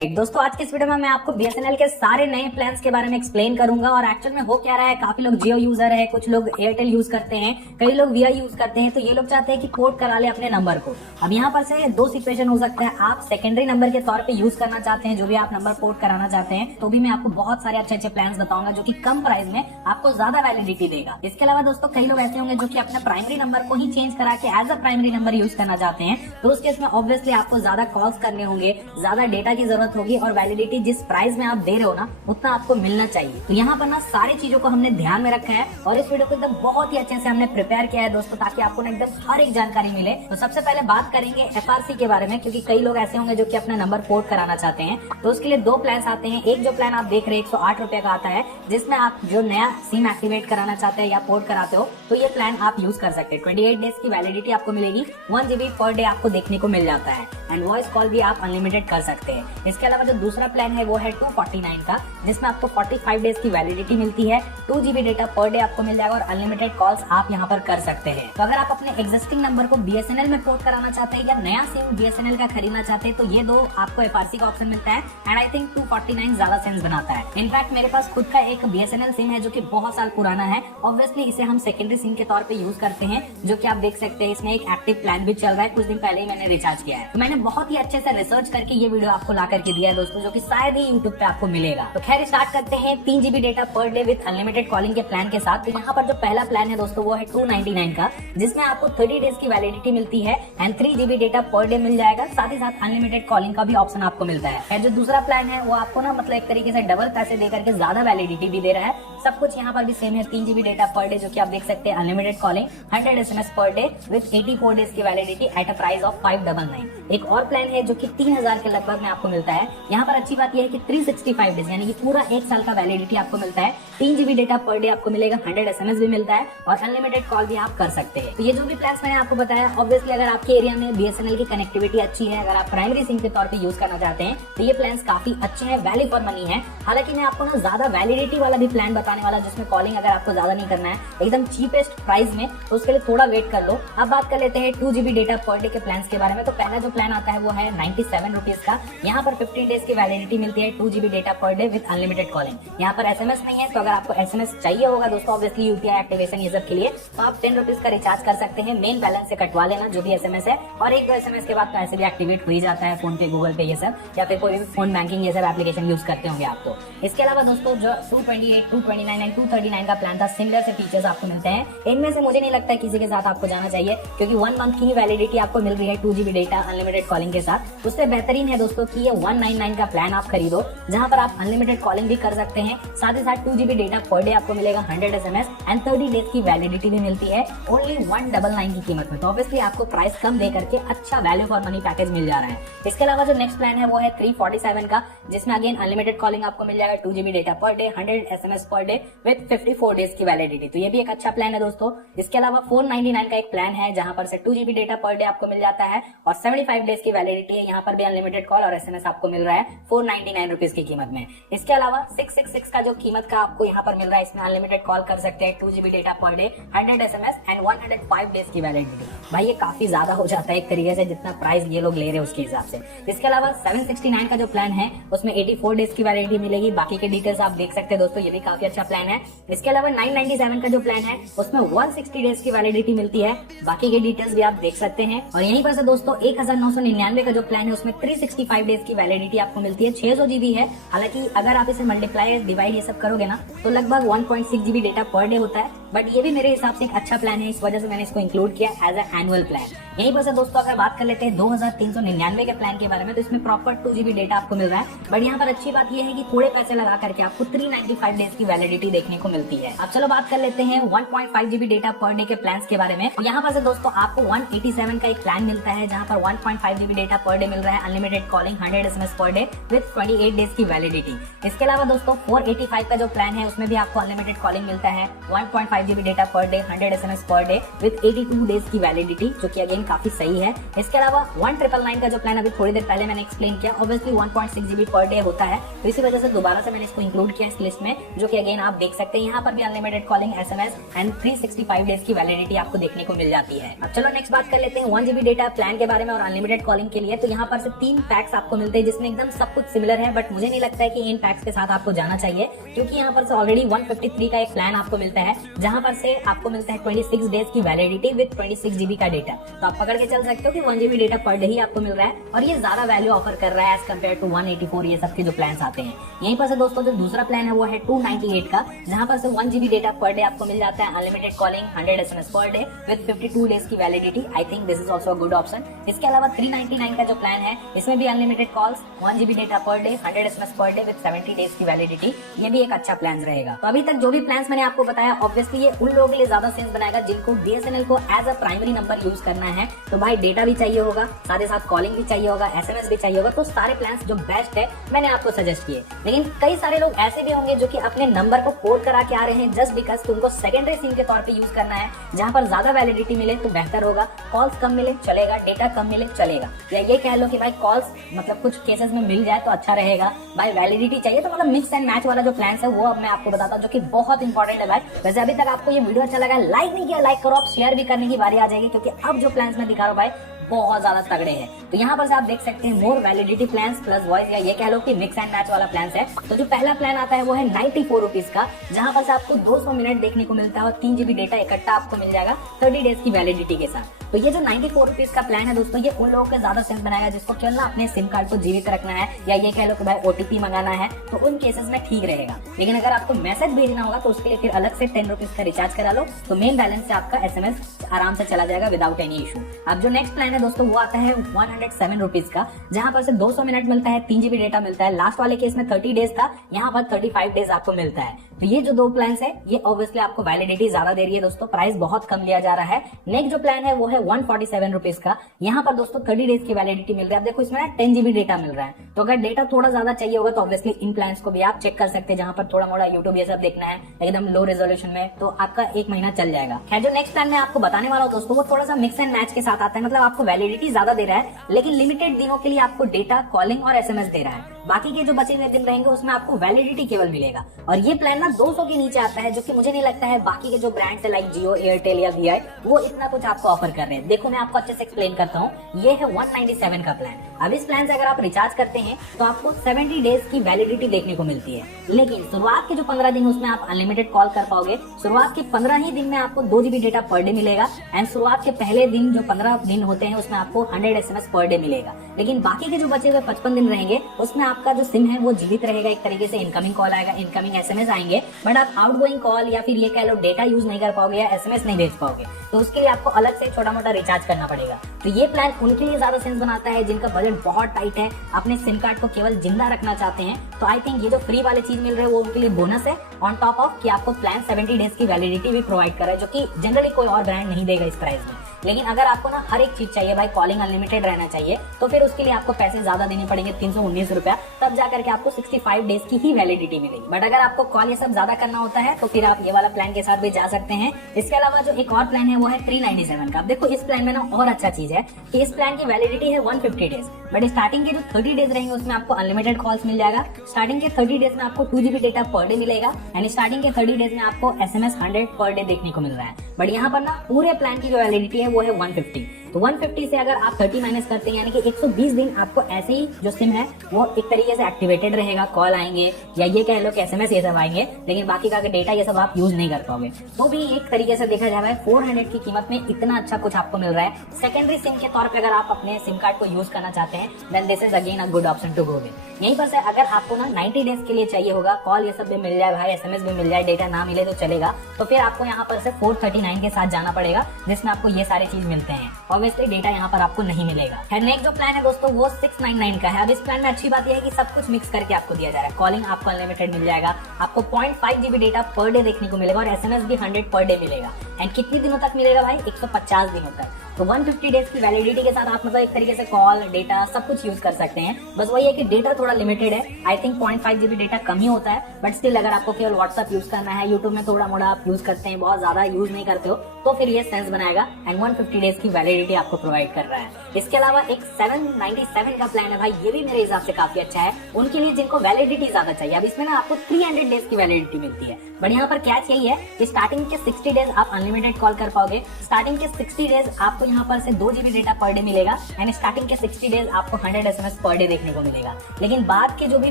दोस्तों आज के इस वीडियो में मैं आपको बीएसएनएल के सारे नए प्लान्स के बारे में एक्सप्लेन करूंगा और एक्चुअल में हो क्या रहा है। काफी लोग जियो यूजर है, कुछ लोग एयरटेल यूज करते हैं, कई लोग वीआई यूज करते हैं। तो ये लोग चाहते हैं कि पोर्ट करा ले अपने नंबर को। अब यहाँ पर से दो सिचुएशन हो सकता है। आप सेकेंडरी नंबर के तौर पे यूज करना चाहते हैं, जो भी आप नंबर पोर्ट कराना चाहते हैं, तो भी मैं आपको बहुत सारे अच्छे अच्छे प्लान बताऊंगा जो की कम प्राइस में आपको ज्यादा वैलिडिटी देगा। इसके अलावा दोस्तों कई लोग ऐसे होंगे जो की अपना प्राइमरी नंबर को ही चेंज करा के as a primary number use करना चाहते हैं। तो उस केस में ऑब्वियसली आपको ज्यादा कॉल्स करने होंगे, ज्यादा डेटा की जरूरत होगी और वैलिडिटी जिस प्राइस में आप दे रहे हो ना उतना आपको मिलना चाहिए। तो यहाँ पर ना सारी चीजों को हमने ध्यान में रखा है और इस वीडियो को एकदम बहुत ही अच्छे से हमने प्रिपेयर किया है दोस्तों, ताकि आपको ना एकदम हर एक जानकारी मिले। तो सबसे पहले बात करेंगे एफआरसी के बारे में, क्योंकि कई लोग ऐसे होंगे जो कि अपना नंबर पोर्ट कराना चाहते हैं। तो उसके लिए दो प्लान आते हैं। एक जो प्लान आप देख रहे हैं 108 रुपए का आता है, जिसमें आप जो नया सिम एक्टिवेट कराना चाहते हैं या पोर्ट कराते हो तो ये प्लान आप यूज कर सकते हैं। 28 डेज की वैलिडिटी आपको मिलेगी, 1 GB पर डे आपको देखने को मिल जाता है एंड वॉइस कॉल भी आप अनलिमिटेड कर सकते हैं। इसके अलावा जो दूसरा प्लान है वो है 249 का, जिसमें आपको 45 डेज की वैलिडिटी मिलती है, 2 GB डेटा पर डे आपको मिल जाएगा और अनलिमिटेड कॉल्स आप यहाँ पर कर सकते हैं। तो अगर आप अपने एग्जिस्टिंग नंबर को बीएसएनएल में पोर्ट कराना चाहते हैं या नया सिम बीएसएनएल का खरीदना चाहते हैं तो ये दो आपको एफआरसी का ऑप्शन मिलता है एंड आई थिंक 249 ज्यादा सेंस बनाता है। इनफैक्ट मेरे पास खुद का एक बीएसएनएल सिम है जो कि बहुत साल पुराना है। ऑब्वियसली इसे हम सेकेंडरी सिम के तौर पे यूज करते हैं, जो कि आप देख सकते हैं इसमें एक एक्टिव प्लान भी चल रहा है। कुछ दिन पहले ही मैंने रिचार्ज किया है। तो मैंने बहुत ही अच्छे से रिसर्च करके ये वीडियो आपको ला करके दिया है दोस्तों, जो कि शायद ही यूट्यूब पे आपको मिलेगा। तो खैर स्टार्ट करते हैं 3 GB data per day with unlimited calling के प्लान के साथ। तो यहाँ पर जो पहला प्लान है दोस्तों वो है 299 का, जिसमें आपको 30 डेज की वैलिडिटी मिलती है and 3 GB data per day meal जाएगा, साथ ही साथ अनलिमिटेड कॉलिंग का भी ऑप्शन आपको मिलता है। जो दूसरा प्लान है वो आपको ना मतलब एक तरीके से डबल पैसे देकर के ज्यादा वैलिडिटी भी दे रहा है। सब कुछ यहाँ पर भी सेम है, 3 GB डेटा पर डे जो कि आप देख सकते हैं, unlimited calling, 100 SMS per day with 84 days की validity at a price of 599। एक और प्लान है जो कि 3000 के लगभग में आपको मिलता है। यहाँ पर अच्छी बात यह है कि 365 डेज यानी कि पूरा एक साल का वैलिडिटी आपको मिलता है, 3 GB डेटा पर डे आपको मिलेगा, 100 SMS भी मिलता है और अनलिमिटेड कॉल भी आप कर सकते हैं। तो ये जो भी प्लान मैंने आपको बताया, ऑब्वियसली अगर आपके एरिया में बीएसएनएल की कनेक्टिविटी अच्छी है, अगर आप प्राइमरी सिम के तौर पे यूज करना चाहते हैं तो ये प्लान काफी अच्छे हैं, वैल्यू फॉर मनी है। हालांकि मैं आपको ना ज्यादा वैलिडिटी वाला भी प्लान बताने वाला, जिसमें कॉलिंग अगर आपको ज्यादा नहीं करना है, एकदम चीपेस्ट प्राइस में, तो उसके लिए थोड़ा वेट कर लो। अब बात कर लेते हैं 2 GB डेटा पर डे के प्लान के बारे में। तो पहला जो प्लान आता है वो है 97 रुपीज का। यहाँ पर 15 डेज की वैलिडिटी मिलती है, 2 GB data per day with unlimited calling. यहाँ पर SMS नहीं है, तो अगर आपको SMS चाहिए होगा दोस्तों ऑब्वियसली यूपीआई एक्टिवेशन ये सब के लिए, तो आप 10 रुपीज का रिचार्ज कर सकते हैं। मेन बैलेंस से कटवा लेना जो भी SMS है, और एक दो SMS के बाद तो ऐसे भी एक्टिवेट हो ही जाता है फोन पे, गूगल पे ये सब, या फिर कोई भी फोन बैंकिंग ये सब एप्लीकेशन यूज करते होंगे आप तो। इसके अलावा दोस्तों जो 228, 229 एंड 239 का प्लान था, सिमिलर से फीचर्स आपको मिलते हैं। इनमें से मुझे नहीं लगता है किसी के साथ आपको जाना चाहिए, क्योंकि 1 मंथ की ही वैलिडिटी आपको मिल रही है 2 GB डेटा अनलिमिटेड कॉलिंग के साथ। उससे बेहतरीन है दोस्तों कि ये 199 का प्लान आप खरीदो, जहां पर आप अनलिमिटेड कॉलिंग भी कर सकते हैं, साथ ही साथ 2 GB डेटा पर डे आपको मिलेगा, 100 SMS एंड 30 डेज की वैलिडिटी भी मिलती है ओनली 199 की कीमत में। तो ऑब्वियसली आपको प्राइस कम दे करके अच्छा वैल्यू फॉर मनी पैकेज मिल जा रहा है। इसके अलावा जो नेक्स्ट प्लान है वो है 347 का, जिसमें अगेन अनलिमिटेड कॉलिंग आपको मिल जाएगा, 2 GB data per day, 100 SMS per day with 54 days की वैलिडिटी। तो ये भी एक अच्छा प्लान है दोस्तों। इसके अलावा 499 का एक प्लान है, जहां पर से 2 GB डेटा पर डे आपको मिल जाता है और 75 डेज की वैलिडिटी है। यहाँ पर भी अनलिमिटेड कॉल और SMS आपको मिल रहा है 499 रुपीज की कीमत में। इसके अलावा 666 का जो कीमत का आपको यहाँ पर मिल रहा है, इसमें अनलिमिटेड कॉल कर सकते हैं, 2 GB data per day, 100 SMS and 105 days की वैलिडिटी। भाई ये काफी ज्यादा हो जाता है एक तरीके से, जितना प्राइस ये लोग ले रहे हैं उसके हिसाब से। इसके अलावा 769 का जो प्लान है उसमें 84 डेज की वैलिडिटी मिलेगी। बाकी के डिटेल्स आप देख सकते हैं दोस्तों, ये भी काफी अच्छा प्लान है। इसके अलावा 997 का जो प्लान है उसमें 160 डेज की वैलिडिटी मिलती है। बाकी के डिटेल्स भी आप देख सकते हैं। और यहीं पर से दोस्तों 1999 का जो प्लान है उसमें 365 डेज की वैलिडिटी आपको मिलती है, 600 GB है। हालांकि अगर आप इसे मल्टीप्लाई डिवाइड ये सब करोगे ना तो लगभग 1.6 GB डेटा पर डे होता है, बट ये भी मेरे हिसाब से एक अच्छा प्लान है, इस वजह से मैंने इसको इंक्लूड किया एज ए एनुअल प्लान। यहीं पर से दोस्तों अगर बात कर लेते हैं 2399 के प्लान के बारे में, तो इसमें प्रॉपर 2 GB डेटा आपको मिल रहा है, बट यहाँ पर अच्छी बात यह है कि थोड़े पैसे लगा करके आपको 395 डेज की वैलिडिटी देखने को मिलती है। अब चलो बात कर लेते हैं 1.5 GB डेटा पर डे के प्लान के बारे में। तो यहाँ पर से दोस्तों आपको 187 का एक प्लान मिलता है, जहाँ पर 1.5 GB data per day meal रहा है, unlimited calling, 100 SMS per day with 28 days की वैलिडिटी। इसके अलावा दोस्तों 485 का जो प्लान है उसमें भी आपको अनलिमिटेड कॉलिंग मिलता है, 1.5 GB data per day, 100 SMS per day with 82 days की वैलिडिटी, जो कि अगेन काफी सही है। इसके अलावा 1999 का जो प्लान अभी थोड़ी देर पहले मैंने एक्सप्लेन किया, ऑब्वियसली 1.6 GB पर डे होता है, तो इसी वजह से दोबारा से मैंने इसको इंक्लूड किया इस लिस्ट में, जो कि अगेन आप देख सकते हैं। यहाँ पर भी unlimited calling, SMS and 365 days की वैलिडिटी आपको देखने को मिल जाती है। अब चलो नेक्स्ट बात कर लेते हैं 1 GB डेटा प्लान के बारे में और अनलिमिटेड कॉलिंग के लिए। तो यहाँ पर से 3 पैक्स आपको मिलते हैं, जिसमें एकदम सब कुछ सिमिलर है, बट मुझे नहीं लगता है कि इन पैक्स के साथ आपको जाना चाहिए, क्योंकि यहाँ पर से ऑलरेडी 153 का एक प्लान आपको मिलता है, जहां पर से आपको मिलता है 26 डेज की वैलिडिटी विद 26 GB का डेटा। तो आप पकड़ के चल सकते हो कि 1 GB डेटा पर डे ही आपको मिल रहा है, और ये ज्यादा वैल्यू ऑफर कर रहा है एज कम्पेयर टू 184 ये सब के जो प्लान आते हैं। यहीं पर से दोस्तों जो दूसरा प्लान है वो है 298 का, जहां पर से 1 GB डेटा पर डे आपको मिल जाता है, unlimited calling, 100 SMS per day with 52 days की validity. I think this is also a good option. इसके अलावा 399 का जो प्लान है, इसमें भी unlimited calls, 1 GB data per day, 100 SMS per day with 70 days की वैलिडिटी, ये भी एक अच्छा प्लान रहेगा। तो अभी तक जो भी प्लान्स मैंने आपको बताया, ऑब्वियसली ये उन लोगों के लिए ज्यादा सेंस बनाएगा जिनको BSNL को as a primary number use करना है। तो भाई डेटा भी चाहिए होगा, साथ ही साथ कॉलिंग भी चाहिए होगा, SMS भी चाहिए होगा, तो सारे प्लान्स जो बेस्ट है मैंने आपको सजेस्ट किए। लेकिन कई सारे लोग ऐसे भी होंगे जो कि अपने नंबर को पोर्ट करा के आ रहे हैं जस्ट बिकॉज कि उनको सेकेंडरी सिम के तौर पे यूज करना है, जहां पर ज्यादा वैलिडिटी मिले तो बेहतर होगा, कॉल्स कम मिले चलेगा, डेटा कम मिले चलेगा, या ये कह लो कि भाई कॉल्स मतलब कुछ केसेस में मिल जाए तो अच्छा रहेगा, भाई वैलिडिटी चाहिए, तो मतलब मिक्स एंड मैच वाला जो प्लान है वो अब मैं आपको बताता हूं, जो कि बहुत इंपॉर्टेंट है भाई। वैसे अभी तक आपको ये वीडियो अच्छा लगा, लाइक नहीं किया, लाइक करो, आप शेयर भी करने की बारी आ जाएगी, क्योंकि अब जो प्लान्स मैं दिखा रहा हूं भाई बहुत ज्यादा तगड़े हैं। तो यहाँ पर से आप देख सकते हैं मोर वैलिडिटी प्लान्स प्लस वॉइस, या ये कह लो कि मिक्स एंड मैच वाला प्लान है। तो जो पहला प्लान आता है वो है 94 रुपीज का, जहां पर से आपको 200 मिनट देखने को मिलता है और 3 GB डेटा इकट्ठा आपको मिल जाएगा 30 डेज की वैलिडिटी के साथ। तो ये जो 94 रुपीज का प्लान है दोस्तों, ये उन लोगों के ज्यादा सेंस बनाएगा जिसको केवल ना अपने सिम कार्ड को जीवित रखना है, या ये कह लो कि भाई OTP मंगाना है, तो उन केसेस में ठीक रहेगा। लेकिन अगर आपको मैसेज भेजना होगा तो उसके लिए फिर अलग से 10 रुपीज का रिचार्ज करा लो, तो मेन बैलेंस से आपका SMS आराम से चला जाएगा विदाउट एनी इशू। अब जो नेक्स्ट प्लान है दोस्तों वो आता है 107 रुपीज का, जहां पर से 200 मिनट मिलता है, 3 GB डेटा मिलता है, लास्ट वाले केस में 30 डेज था, यहाँ पर 35 डेज आपको मिलता है। तो ये जो दो प्लान है ये ऑब्वियसली आपको वैलिडिटी ज्यादा दे रही है दोस्तों, प्राइस बहुत कम लिया जा रहा है। नेक्स्ट जो प्लान है वो है 147 रुपीज का, यहाँ पर दोस्तों 30 डेज की वैलिडिटी मिल रही है। आप देखो इसमें 10 GB डेटा मिल रहा है, तो अगर डेटा थोड़ा ज्यादा चाहिए होगा तो ऑब्वियसली इन प्लान्स को भी आप चेक कर सकते हैं, जहां पर थोड़ा मोड़ा यूट्यूब ये सब देखना है एकदम लो रेजोल्यूशन में, तो आपका 1 महीना चल जाएगा। खैर जो नेक्स्ट प्लान मैं आपको बताने वाला हूँ दोस्तों, वो थोड़ा सा मिक्स एंड मैच के साथ आता है, मतलब आपको वैलिडिटी ज्यादा दे रहा है, लेकिन लिमिटेड दिनों के लिए आपको डेटा, कॉलिंग और SMS दे रहा है। बाकी के जो बचे हुए दिन रहेंगे उसमें आपको वैलिडिटी केवल मिलेगा, और ये प्लान ना 200 के नीचे आता है, जो कि मुझे नहीं लगता है बाकी के जो ब्रांड्स है लाइक जियो, एयरटेल या VI वो इतना कुछ आपको ऑफर कर रहे हैं। देखो मैं आपको अच्छे से एक्सप्लेन करता हूँ। ये है 197 का प्लान। अब इस प्लान से अगर आप रिचार्ज करते हैं तो आपको 70 डेज की वैलिडिटी देखने को मिलती है, लेकिन शुरुआत के जो 15 दिन उसमें आप अनलिमिटेड कॉल कर पाओगे। शुरुआत के 15 ही दिन में आपको 2 GB डेटा पर डे मिलेगा, एंड शुरुआत के पहले दिन जो 15 दिन होते हैं उसमें आपको 100 SMS पर डे मिलेगा। लेकिन बाकी के जो बचे हुए 55 दिन रहेंगे उसमें आपका जो सिम है वो जीवित रहेगा, एक तरीके से इनकमिंग कॉल आएगा, इनकमिंग SMS आएंगे, बट आप आउटगोइंग कॉल या फिर ये कह लो डेटा यूज नहीं कर पाओगे या SMS नहीं भेज पाओगे, तो उसके लिए आपको अलग से छोटा मोटा रिचार्ज करना पड़ेगा। तो ये प्लान उनके लिए ज्यादा सेंस बनाता है जिनका बजट बहुत टाइट है, अपने सिम कार्ड को केवल जिंदा रखना चाहते हैं। तो आई थिंक ये जो फ्री वाले चीज मिल रहे हैं वो उनके लिए बोनस है, ऑन टॉप ऑफ कि आपको प्लान 70 डेज की वैलिडिटी भी प्रोवाइड कर रहा है, जो कि जनरली कोई और ब्रांड नहीं देगा इस प्राइस में। लेकिन अगर आपको ना हर एक चीज चाहिए भाई, कॉलिंग अनलिमिटेड रहना चाहिए, तो फिर उसके लिए आपको पैसे ज्यादा देने पड़ेंगे, 319 रुपया, तब जाकर के आपको 65 डेज की ही वैलिडिटी मिलेगी। बट अगर आपको कॉल ये सब ज्यादा करना होता है तो फिर आप ये वाला प्लान के साथ भी जा सकते हैं। इसके अलावा जो एक और प्लान है वो है 397 का। अब देखो इस प्लान में ना और अच्छा चीज है कि इस प्लान की वैलिडिटी है 150 डेज, बट स्टार्टिंग के जो 30 डेज रहेंगे उसमें आपको अनलिमिटेड कॉल्स मिल जाएगा। स्टार्टिंग के 30 डेज में आपको 2 GB डेटा पर डे मिलेगा, एंड स्टार्टिंग के 30 डेज में आपको SMS 100 पर डे देखने को मिल रहा है। बट यहाँ पर ना पूरे प्लान की जो वैलिडिटी है वो है 150। तो 150 से अगर आप 30 माइनस करते हैं, यानी कि 120 दिन आपको ऐसे ही जो सिम है वो एक तरीके से एक्टिवेटेड रहेगा, कॉल आएंगे या ये कह लो कि SMS ये सब आएंगे, लेकिन बाकी का डेटा ये सब आप यूज नहीं कर पाओगे। तो भी एक तरीके से देखा जाए 400 की कीमत में इतना अच्छा कुछ आपको मिल रहा है सेकेंडरी सिम के तौर पर। अगर आप अपने सिम कार्ड को यूज करना चाहते हैं then this is again a good option to go with. यहीं पर से अगर आपको ना 90 डेज के लिए चाहिए होगा, कॉल ये सब भी मिल जाए भाई, SMS भी मिल जाए, डेटा ना मिले तो चलेगा, तो फिर आपको यहाँ पर से 439 के साथ जाना पड़ेगा, जिसमें आपको ये सारे चीज मिलते हैं। ऑब्वियसली डेटा यहाँ पर आपको नहीं मिलेगा। नेक्स्ट जो प्लान है दोस्तों वो 699 का है। अब इस प्लान में अच्छी बात यह है कि सब कुछ मिक्स करके आपको दिया जा रहा है। कॉलिंग आपको अनलिमिटेड मिल जाएगा, आपको 0.5 GB डेटा पर डे देखने को मिलेगा, और SMS भी 100 पर डे मिलेगा। एंड कितने दिनों तक मिलेगा भाई? 150 दिनों तक। तो 150 डेज की वैलिडिटी के साथ आप मतलब एक तरीके से कॉल, डेटा सब कुछ यूज कर सकते हैं। बस वही है कि डेटा थोड़ा लिमिटेड है, आई थिंक 0.5 GB डेटा कम ही होता है, बट स्टिल अगर आपको केवल व्हाट्सएप यूज करना है, यूट्यूब में थोड़ा मोड़ा आप यूज करते हैं, बहुत ज्यादा यूज नहीं करते हो, तो फिर ये सेंस बनाएगा एंड 150 डेज की वैलिडिटी आपको प्रोवाइड कर रहा है। इसके अलावा एक 797 का प्लान है भाई, ये भी मेरे हिसाब से काफी अच्छा है उनके लिए जिनको वैलिडिटी ज्यादा चाहिए। अब इसमें ना आपको 300 डेज की वैलिडिटी मिलती है, बट यहाँ पर कैच यही है कि स्टार्टिंग के 60 डेज आप अनलिमिटेड कॉल कर पाओगे। स्टार्टिंग के 60 डेज आपको यहाँ पर से 2 GB डेटा पर डे मिलेगा एंड स्टार्टिंग के 60 डेज आपको 100 SMS पर डे देखने को मिलेगा। लेकिन बाद के जो भी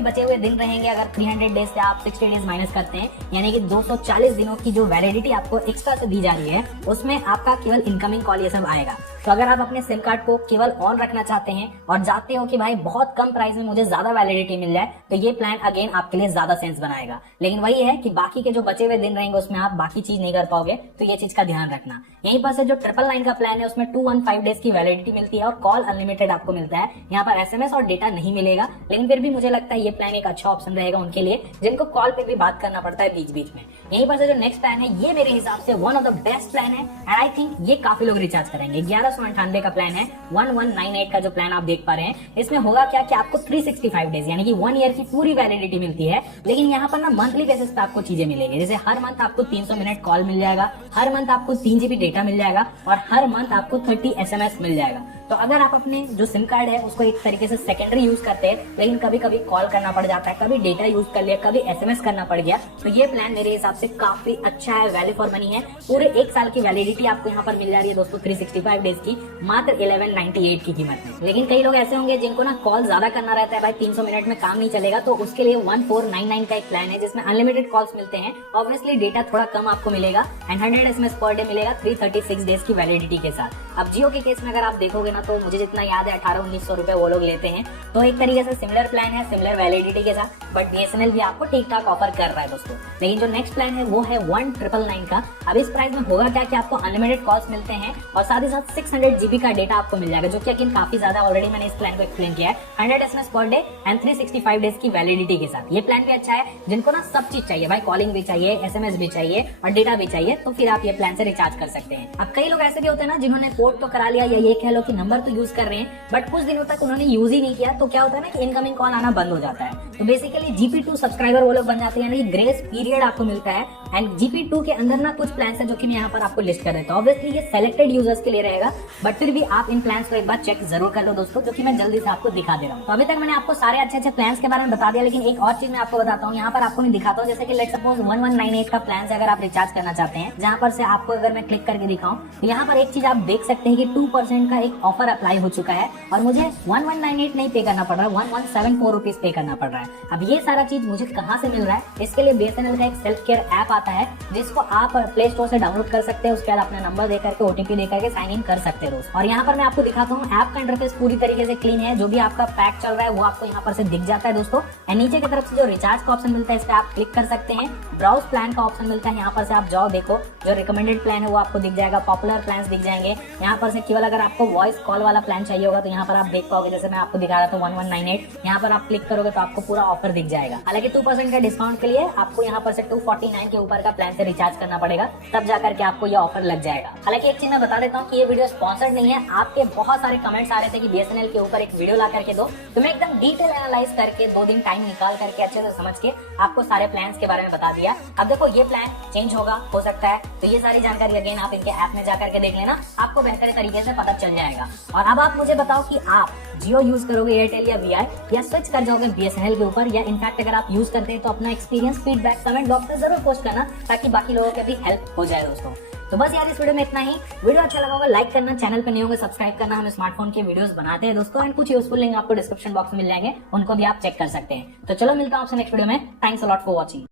बचे हुए दिन रहेंगे, अगर 300 डेज से आप 60 डेज माइनस करते हैं, यानी कि 240 दिनों की जो वैलिडिटी आपको एक्स्ट्रा से दी जा रही है, उसमें आपका केवल इनकमिंग कॉल ये सब आएगा। तो अगर आप अपने सिम कार्ड को केवल ऑन रखना चाहते हैं और चाहते हो कि भाई बहुत कम प्राइस में मुझे ज्यादा वैलिडिटी मिल जाए, तो ये प्लान अगेन आपके लिए ज्यादा सेंस बनाएगा। लेकिन वही है कि बाकी के जो बचे हुए दिन रहेंगे उसमें आप बाकी चीज नहीं कर पाओगे, तो ये चीज का ध्यान रखना। यहीं पर से जो 999 का प्लान है उसमें 215 डेज की वैलिडिटी मिलती है और कॉल अनलिमिटेड आपको मिलता है। यहाँ पर SMS और डेटा नहीं मिलेगा, लेकिन फिर भी मुझे लगता है ये प्लान एक अच्छा ऑप्शन रहेगा उनके लिए जिनको कॉल पे भी बात करना पड़ता है बीच बीच में। यहीं पर से जो नेक्स्ट प्लान है ये मेरे हिसाब से one of the best plan है एंड आई थिंक ये काफी लोग रिचार्ज करेंगे। 1198 का प्लान है 1198 का जो प्लान आप देख पा रहे हैं, इसमें होगा क्या कि आपको 365 डेज यानी कि 1 ईयर की पूरी वैलिडिटी मिलती है। लेकिन यहाँ पर ना मंथली बेसिस पे आपको चीजें मिलेंगी, जैसे हर मंथ आपको 300 मिनट कॉल मिल जाएगा, हर मंथ आपको 3 GB डेटा मिल जाएगा और हर मंथ आपको 30 SMS मिल जाएगा। तो अगर आप अपने जो सिम कार्ड है उसको एक तरीके से सेकेंडरी यूज करते हैं, लेकिन कभी कभी कॉल करना पड़ जाता है, कभी डेटा यूज कर लिया, कभी SMS करना पड़ गया, तो ये प्लान मेरे हिसाब से काफी अच्छा है, वैल्यू फॉर मनी है। पूरे 1 साल की वैलिडिटी आपको यहाँ पर मिल जा रही है दोस्तों 365 डेज की, मात्र 1198 की कीमत में। लेकिन कई लोग ऐसे होंगे जिनको ना कॉल ज्यादा करना रहता है, भाई 300 मिनट में काम नहीं चलेगा, तो उसके लिए 1499 का एक प्लान है जिसमें अनलिमिटेड कॉल्स मिलते हैं। ऑब्वियसली डेटा थोड़ा कम आपको मिलेगा एंड 100 SMS पर डे मिलेगा 336 डेज की वैलिडिटी के साथ। अब जियो के केस में अगर आप देखोगे ना, तो मुझे जितना याद है 1800-1900 रुपए वो लोग लेते हैं, तो एक तरीके से सिमिलर प्लान है, सिमिलर वैलिडिटी के साथ, बट BSNL भी आपको ठीक ठाक ऑफर कर रहा है दोस्तों। लेकिन जो नेक्स्ट प्लान है वो है 1999 का। अब इस प्राइस में होगा क्या कि आपको अनलिमिटेड कॉल्स मिलते हैं और साथ ही साथ 600 GB का डेटा आपको मिल जाएगा, जो कि अगेन काफी ज्यादा, ऑलरेडी मैंने इस प्लान को एक्सप्लेन किया है। 100 SMS per day and 365 days की वैलिडिटी के साथ ये प्लान भी अच्छा है। जिनको ना सब चीज चाहिए भाई, कॉलिंग भी चाहिए, SMS भी चाहिए और डेटा भी चाहिए, तो फिर आप ये प्लान से रिचार्ज कर सकते हैं। अब कई लोग ऐसे भी होते हैं ना जिन्होंने पोर्ट तो करा लिया या ये कह लो कि नंबर तो यूज कर रहे हैं, बट कुछ दिनों तक उन्होंने यूज ही नहीं किया, तो क्या होता है ना कि इनकमिंग कॉल आना बंद हो जाता है। तो बेसिकली GP2 सब्सक्राइबर वो लोग बन जाते हैं, यानी ग्रेस पीरियड आपको मिलता है। एंड GP2 के अंदर ना कुछ प्लान है जो कि मैं यहाँ पर आपको लिस्ट कर देता हूँ। ऑब्वियसली ये सेलेक्टेड यूजर्स के लिए रहेगा, बट फिर भी आप इन प्लान्स को एक बार चेक जरूर कर लो दोस्तों, जो कि मैं जल्दी से आपको दिखा दे रहा हूँ। तो अभी तक मैंने आपको सारे अच्छे अच्छे प्लान्स के बारे में बता दिया, लेकिन एक और चीज मैं आपको बताता हूँ, यहाँ पर आपको मैं दिखाता हूँ। जैसे कि लेट्स सपोज 1198 का प्लान से अगर आप रिचार्ज करना चाहते हैं, जहाँ पर से आपको अगर मैं क्लिक करके दिखाऊं, तो यहाँ पर एक चीज आप देख सकते हैं कि 2% का एक ऑफर अप्लाई हो चुका है और मुझे 1198 नहीं पे करना पड़ रहा है, 1174 रुपीज पे करना पड़ रहा है। अब ये सारा चीज मुझे कहाँ से मिल रहा है, इसके लिए BSNL का एक सेल्फ केयर ऐप आता है जिसको आप प्ले स्टोर से डाउनलोड कर सकते हैं। उसके बाद अपना नंबर देकर के OTP देकर के साइन इन कर सकते हैं दोस्त। और यहाँ पर मैं आपको दिखाता हूँ, ऐप का इंटरफेस पूरी तरीके से क्लीन है, जो भी आपका पैक चल रहा है वो आपको यहाँ पर से दिख जाता है दोस्तों। एंड नीचे की तरफ से जो रिचार्ज का ऑप्शन मिलता है, इस पे आप क्लिक कर सकते हैं। ब्राउज प्लान का ऑप्शन मिलता है, यहाँ पर से आप जाओ, देखो जो रिकमेंडेड प्लान है वो आपको दिख जाएगा, पॉपुलर प्लान दिख जाएंगे। यहाँ पर से केवल अगर आपको वॉइस कॉल वाला प्लान चाहिए होगा तो यहाँ पर आप देख पाओगे, जैसे मैं आपको दिखा रहा था 1198, यहाँ पर आप क्लिक करोगे तो आपको पूरा ऑफर दिख जाएगा। हालांकि 2% का डिस्काउंट के लिए आपको यहाँ पर से 249 के ऊपर का प्लान से रिचार्ज करना पड़ेगा, तब जाकर के आपको ये ऑफर लग जाएगा। हालांकि एक चीज मैं बता देता हूँ कि ये वीडियो स्पॉन्सर्ड नहीं है। आपके बहुत सारे कमेंट्स आ रहे थे कि BSNL के ऊपर एक वीडियो ला करके दो, तो मैं एकदम डिटेल एनालाइज करके 2 दिन टाइम निकाल करके अच्छे से समझ के आपको सारे प्लान्स के बारे में बता दिया। अब देखो ये प्लान चेंज होगा, हो सकता है, तो ये सारी जानकारी अगेन आप इनके ऐप में जाकर के देख लेना, आपको बेहतर तरीके से पता चल जाएगा। और अब आप मुझे बताओ कि आप जियो यूज करोगे, एयरटेल या VI, या स्विच कर जाओगे BSNL के ऊपर, या इनफैक्ट अगर आप यूज करते हैं तो अपना एक्सपीरियंस फीडबैक कमेंट बॉक्स में जरूर पोस्ट करना, ताकि बाकी लोगों के भी हेल्प हो जाए दोस्तों। तो बस यार इस वीडियो में इतना ही। वीडियो अच्छा लगा होगा लाइक करना, चैनल पे नहीं होगा सब्सक्राइब करना। हम स्मार्टफोन के वीडियोस बनाते हैं दोस्तों, एंड कुछ यूजफुल लिंक आपको डिस्क्रिप्शन बॉक्स में मिल जाएंगे, उनको भी आप चेक कर सकते हैं। तो चलो मिलता हूं आपसे नेक्स्ट वीडियो में। Thanks a lot for watching.